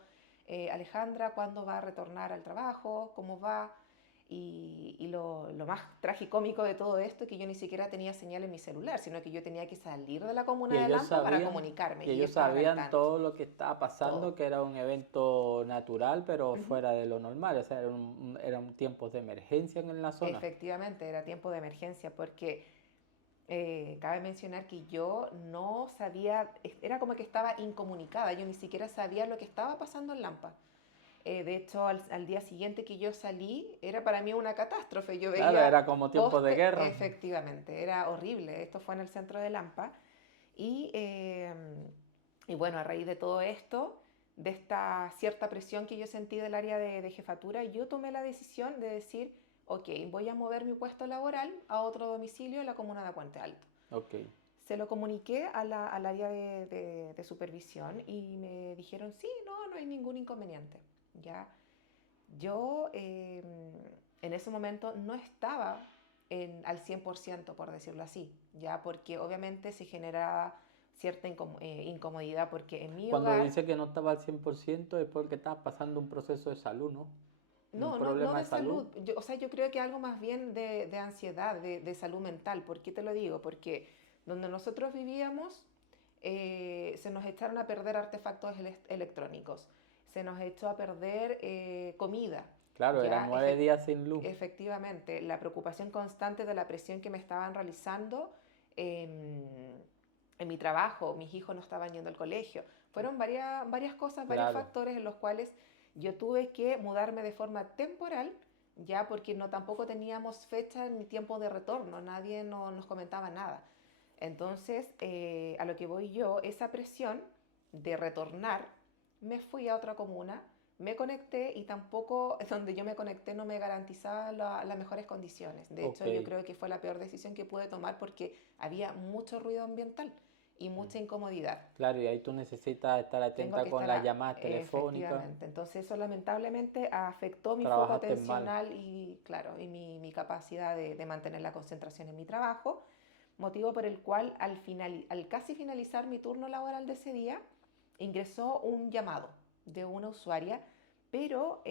Alejandra, ¿cuándo va a retornar al trabajo? ¿Cómo va? Y lo más tragicómico de todo esto es que yo ni siquiera tenía señal en mi celular, sino que yo tenía que salir de la Y comuna de ellos Lampa para sabían, comunicarme y y ellos ellos estaban al sabían tanto, todo lo que estaba pasando, todo. que era un evento natural, pero Ujú. fuera de lo normal, o sea, eran tiempos de emergencia en la zona. Efectivamente, era tiempo de emergencia porque cabe mencionar que yo no sabía, era como que estaba incomunicada, yo ni siquiera sabía lo que estaba pasando en Lampa. De hecho, al día siguiente que yo salí, era para mí una catástrofe. Yo Claro, veía era como tiempos de poste, guerra. efectivamente, era horrible. Esto fue en el centro de Lampa. Y, y bueno, a raíz de todo esto, de esta cierta presión que yo sentí del área de jefatura, yo tomé la decisión de decir, ok, voy a mover mi puesto laboral a otro domicilio en la comuna de Puente Alto. Ok, Se lo comuniqué al área de supervisión y me dijeron, sí, no, no hay ningún inconveniente. ¿Ya? Yo en ese momento no estaba al 100%, por decirlo así, ya porque obviamente se generaba cierta incomodidad porque en mi cuando hogar, dice que no estaba al 100% es porque estaba pasando un proceso de salud, ¿no? No, un no, no problema de de salud. salud. Yo, o sea, yo creo que algo más bien de ansiedad, de salud mental. ¿Por qué te lo digo? Porque donde nosotros vivíamos se nos echaron a perder artefactos electrónicos, se nos echó a perder comida. Claro, eran Ya, 9 días sin luz. efectivamente, la preocupación constante de la presión que me estaban realizando en mi trabajo, mis hijos no estaban yendo al colegio. Fueron varias cosas, varios Claro, factores en los cuales yo tuve que mudarme de forma temporal, ya porque no tampoco teníamos fecha ni tiempo de retorno, nadie nos comentaba nada. Entonces, a lo que voy yo, esa presión de retornar, me fui a otra comuna, me conecté y tampoco donde yo me conecté no me garantizaba las mejores condiciones. De ok. hecho, yo creo que fue la peor decisión que pude tomar porque había mucho ruido ambiental y mucha incomodidad. Claro, y ahí tú necesitas estar Tengo atenta que con estar las llamadas telefónicas. efectivamente. Entonces eso lamentablemente afectó mi foco Trabajaste mal. atencional y, claro, y mi capacidad de mantener la concentración en mi trabajo, motivo por el cual al casi finalizar mi turno laboral de ese día, ingresó un llamado de una usuaria, pero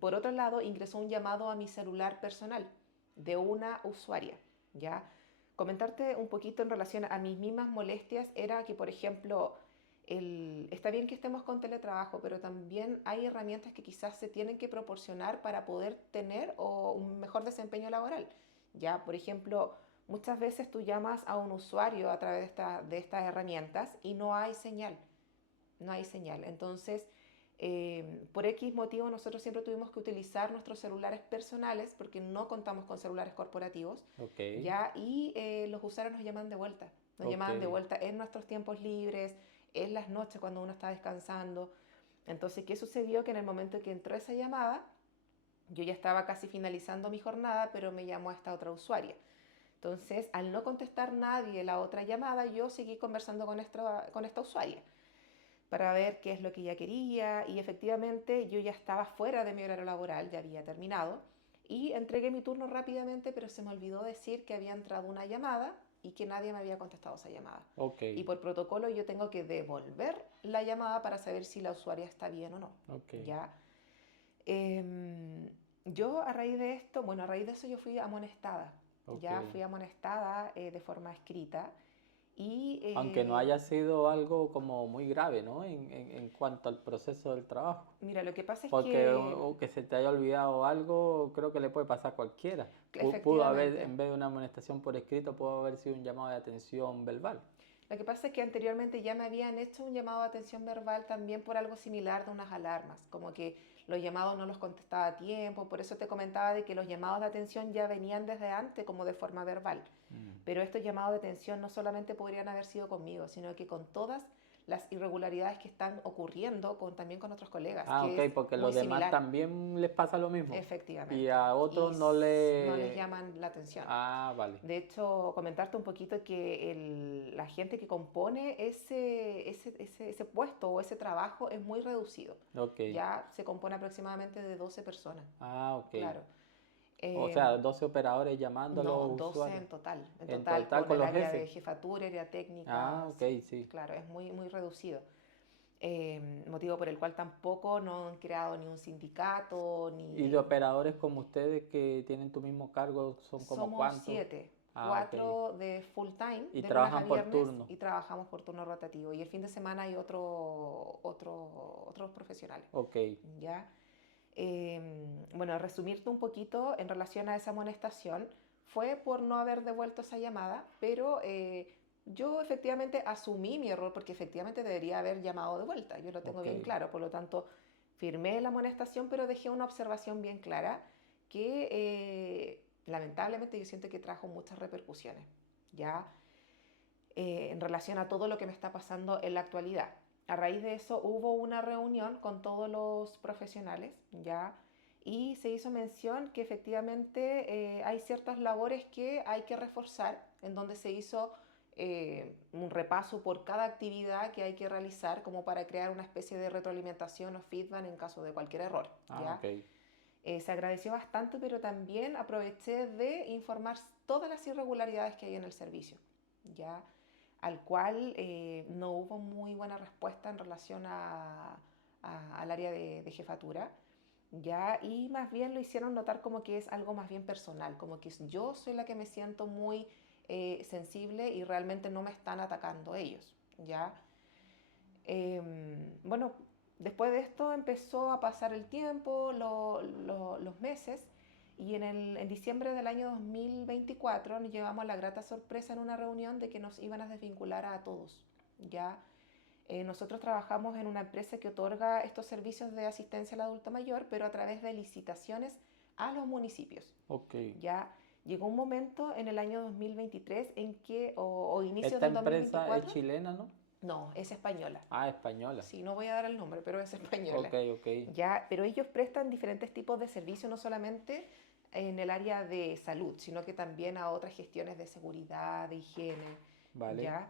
por otro lado ingresó un llamado a mi celular personal de una usuaria, ¿ya? Comentarte un poquito en relación a mis mismas molestias era que, por ejemplo, está bien que estemos con teletrabajo, pero también hay herramientas que quizás se tienen que proporcionar para poder tener un mejor desempeño laboral. Ya, por ejemplo, muchas veces tú llamas a un usuario a través de estas herramientas y no hay señal, no hay señal. Entonces, por X motivo nosotros siempre tuvimos que utilizar nuestros celulares personales porque no contamos con celulares corporativos, Ok, ¿ya? Y los usuarios nos llaman de vuelta, nos ok. llamaban de vuelta en nuestros tiempos libres, en las noches cuando uno está descansando. Entonces, ¿qué sucedió? Que en el momento que entró esa llamada, yo ya estaba casi finalizando mi jornada, pero me llamó esta otra usuaria. Entonces, al no contestar nadie la otra llamada, yo seguí conversando con esta usuaria para ver qué es lo que ella quería y efectivamente yo ya estaba fuera de mi horario laboral, ya había terminado y entregué mi turno rápidamente, pero se me olvidó decir que había entrado una llamada y que nadie me había contestado esa llamada. Ok, Y por protocolo yo tengo que devolver la llamada para saber si la usuaria está bien o no. ok, ¿Ya? Yo a raíz de esto, bueno, a raíz de eso yo fui amonestada. ok. Ya fui amonestada de forma escrita y Aunque no haya sido algo como muy grave, ¿no? En cuanto al proceso del trabajo. mira, lo que pasa es Porque que o que se te haya olvidado algo, creo que le puede pasar a cualquiera. Pudo haber, efectivamente. en vez de una amonestación por escrito, pudo haber sido un llamado de atención verbal. Lo que pasa es que anteriormente ya me habían hecho un llamado de atención verbal también por algo similar de unas alarmas, como que los llamados no los contestaba a tiempo, por eso te comentaba de que los llamados de atención ya venían desde antes como de forma verbal. Mm. Pero estos llamados de atención no solamente podrían haber sido conmigo, sino que con todas las irregularidades que están ocurriendo también con otros colegas, Ah, ok, que es porque muy los demás similar, también les pasa lo mismo. Y efectivamente, a y otros no no les le... llaman la atención. Ah, vale. De hecho, comentarte un poquito que la gente que compone ese puesto o ese trabajo es muy reducido. Ok. Ya se compone aproximadamente de 12 personas, Ah, ok. claro. O Eh, sea, 12 operadores llamando a no, los 12 usuarios. en En total total con con el los área jefes. de jefatura, área Ah, técnica, ok, sí, sí. claro, es muy reducido. Motivo por el cual tampoco no han creado ni un sindicato, Y de ni... operadores como ustedes que tienen tu mismo cargo, ¿son como Somos cuántos? 7, Ah, ok. 4 de full time, Y de lunes a trabajan por viernes, turno. y trabajamos por turno rotativo. Y el fin de semana hay otros profesionales. Ok, ¿Ya? Bueno, resumirte un poquito en relación a esa amonestación, fue por no haber devuelto esa llamada, pero yo efectivamente asumí mi error porque efectivamente debería haber llamado de vuelta, yo lo tengo ok. bien claro, por lo tanto firmé la amonestación, pero dejé una observación bien clara que lamentablemente yo siento que trajo muchas repercusiones, ¿ya? En relación a todo lo que me está pasando en la actualidad. A raíz de eso hubo una reunión con todos los profesionales, ¿ya? Y se hizo mención que efectivamente hay ciertas labores que hay que reforzar, en donde se hizo un repaso por cada actividad que hay que realizar como para crear una especie de retroalimentación o feedback en caso de cualquier error, Ah, ¿ya? ok. Se agradeció bastante, pero también aproveché de informar todas las irregularidades que hay en el servicio, ¿ya? Al cual no hubo muy buena respuesta en relación al área de jefatura, ya, y más bien lo hicieron notar como que es algo más bien personal, como que yo soy la que me siento muy sensible y realmente no me están atacando ellos, ya. Bueno, después de esto empezó a pasar el tiempo, los meses, y en diciembre del año 2024 nos llevamos la grata sorpresa en una reunión de que nos iban a desvincular a todos, ya. Nosotros trabajamos en una empresa que otorga estos servicios de asistencia al adulto mayor, pero a través de licitaciones a los municipios. Ok. Ya llegó un momento en el año 2023 en que, o inicios Esta del empresa es 2024, chilena, ¿no? no, es española. Ah, española. Sí, no voy a dar el nombre, pero es española. Ok, ok. Ya, pero ellos prestan diferentes tipos de servicios, no solamente en el área de salud, sino que también a otras gestiones de seguridad, de higiene, Vale. ya,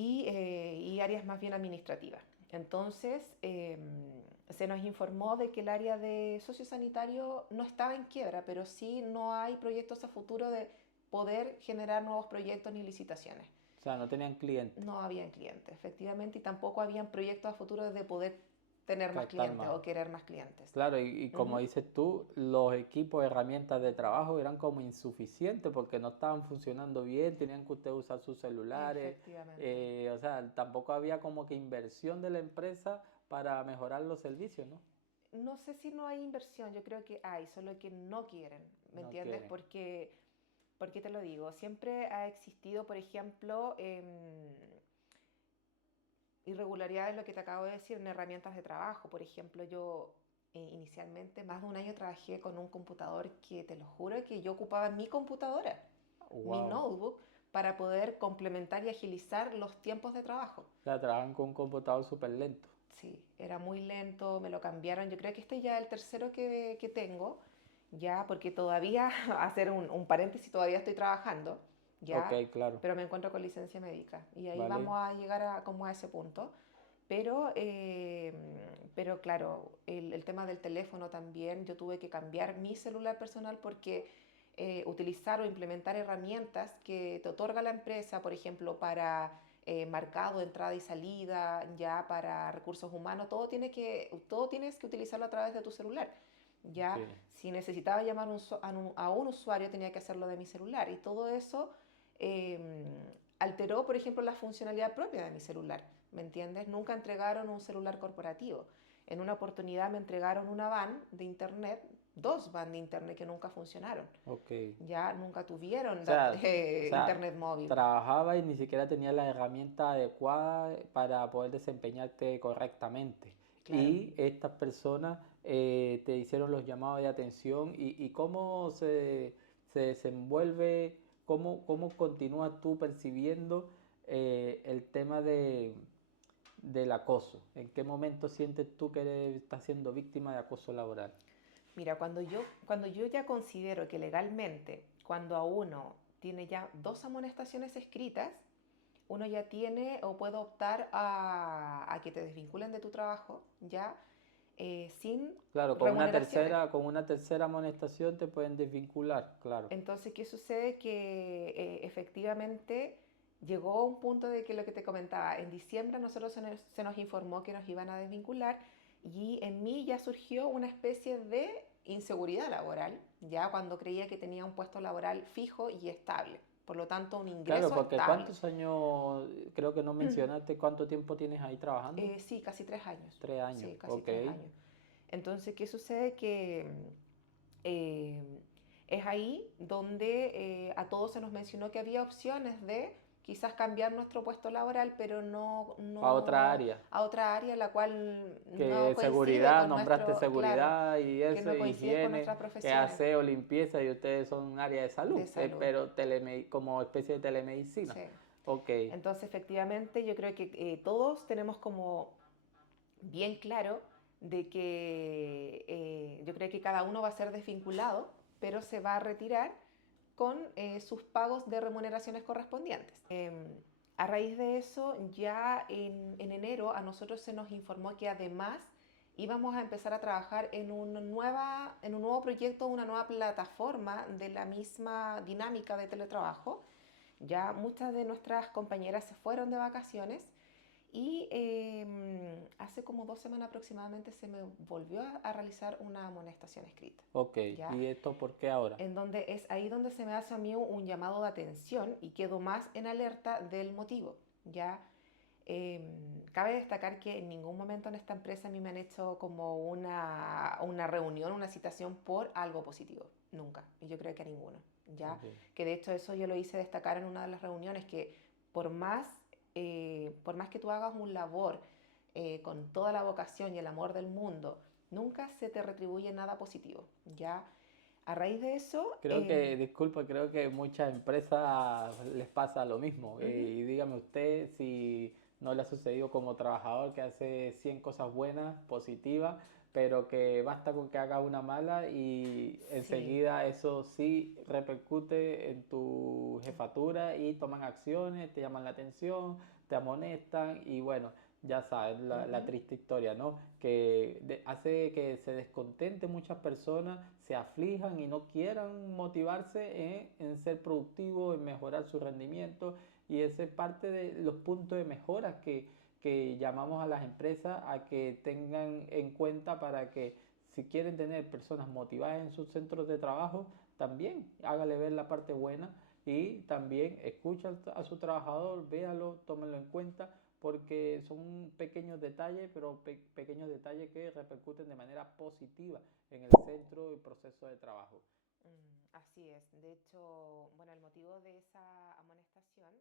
y áreas más bien administrativas. Entonces, se nos informó de que el área de sociosanitario no estaba en quiebra, pero sí no hay proyectos a futuro de poder generar nuevos proyectos ni licitaciones. O sea, no tenían clientes. No habían clientes, efectivamente, y tampoco habían proyectos a futuro de poder tener más Captar clientes más. o querer más clientes. Claro, y como dices tú, los equipos, herramientas de trabajo eran como insuficientes porque no estaban funcionando bien, tenían que ustedes usar sus celulares, Efectivamente. o sea, tampoco había como que inversión de la empresa para mejorar los servicios, ¿no? No sé si no hay inversión, yo creo que hay, solo que no quieren, ¿me No entiendes? quieren. ¿Por qué te lo digo? Siempre ha existido, por ejemplo, irregularidades, lo que te acabo de decir, en herramientas de trabajo. Por ejemplo, yo inicialmente más de un año trabajé con un computador que te lo juro que yo ocupaba mi computadora, mi Wow. notebook, para poder complementar y agilizar los tiempos de trabajo. O sea, trabajan con un computador súper lento. Sí, era muy lento, me lo cambiaron. Yo creo que este ya es el tercero que tengo, ya, porque todavía, hacer un paréntesis, todavía estoy trabajando, Ok, ya, claro. pero me encuentro con licencia médica y ahí Vale. vamos a llegar como a ese punto. Pero, pero claro, el tema del teléfono también, yo tuve que cambiar mi celular personal porque utilizar o implementar herramientas que te otorga la empresa, por ejemplo, para marcado, entrada y salida, ya para recursos humanos, todo tienes que utilizarlo a través de tu celular. Ya, Sí. si necesitaba llamar a un usuario, tenía que hacerlo de mi celular. Y todo eso alteró, por ejemplo, la funcionalidad propia de mi celular. ¿Me entiendes? Nunca entregaron un celular corporativo. En una oportunidad me entregaron una van de internet, dos van de internet que nunca funcionaron. Ok. Ya nunca tuvieron O sea, internet móvil. trabajaba y ni siquiera tenía la herramienta adecuada para poder desempeñarte correctamente. Claro. Y estas personas te hicieron los llamados de atención y cómo se desenvuelve, cómo continúas tú percibiendo el tema del acoso. ¿En qué momento sientes tú que estás siendo víctima de acoso laboral? Mira, cuando yo ya considero que legalmente, cuando a uno tiene ya dos amonestaciones escritas, uno ya tiene o puede optar a que te desvinculen de tu trabajo, ya sin Claro, remuneraciones. con una tercera amonestación te pueden desvincular, claro. Entonces, ¿qué sucede? Que efectivamente llegó un punto de que lo que te comentaba, en diciembre a nosotros se nos informó que nos iban a desvincular y en mí ya surgió una especie de inseguridad laboral, ya cuando creía que tenía un puesto laboral fijo y estable, por lo tanto un Claro, ingreso porque estable. ¿cuántos años, creo que no mencionaste, cuánto tiempo tienes ahí trabajando? Sí, casi 3 años. 3 años, Sí, casi ok. 3 años. Entonces, ¿qué sucede? Que eh, es ahí donde a todos se nos mencionó que había opciones de quizás cambiar nuestro puesto laboral, pero A otra no área, a otra área la cual no que coincide seguridad, con nombraste nuestro, claro, seguridad y que eso, no coincide con higiene, nuestras profesiones aseo, limpieza y ustedes son un área de salud, de salud. pero como especie de telemedicina. Sí. Ok, Entonces, efectivamente, yo creo que todos tenemos como bien claro de que yo creo que cada uno va a ser desvinculado, pero se va a retirar con sus pagos de remuneraciones correspondientes. A raíz de eso, ya en enero a nosotros se nos informó que además íbamos a empezar a trabajar en un nuevo proyecto, una nueva plataforma de la misma dinámica de teletrabajo. Ya muchas de nuestras compañeras se fueron de vacaciones Y hace como 2 semanas aproximadamente se me volvió a realizar una amonestación escrita. Ok, ¿Ya? ¿y esto por qué ahora? En donde es ahí donde se me hace a mí un llamado de atención y quedo más en alerta del motivo. ¿Ya? Cabe destacar que en ningún momento en esta empresa a mí me han hecho como una reunión, una citación por algo positivo. Nunca. Y yo creo que a ninguno. ¿Ya? Ok. Que de hecho eso yo lo hice destacar en una de las reuniones, que por más, por más que tú hagas un labor con toda la vocación y el amor del mundo, nunca se te retribuye nada positivo. ¿Ya? A raíz de eso, Creo que, disculpa, creo que muchas empresas les pasa lo mismo. ujú, Y dígame usted si no le ha sucedido como trabajador que hace 100 cosas buenas, positivas, pero que basta con que haga una mala y sí. enseguida eso sí repercute en tu jefatura y toman acciones, te llaman la atención, te amonestan y bueno, ya sabes, la Ujú. triste historia, ¿no? Que hace que se descontente muchas personas, se aflijan y no quieran motivarse en ser productivos, en mejorar su rendimiento y ese es parte de los puntos de mejora que llamamos a las empresas a que tengan en cuenta para que si quieren tener personas motivadas en sus centros de trabajo, también hágale ver la parte buena y también escucha a su trabajador, véalo, tómenlo en cuenta porque son pequeños detalles, pero pequeños detalles que repercuten de manera positiva en el centro y proceso de trabajo. Así es. De hecho, bueno, el motivo de esa amonestación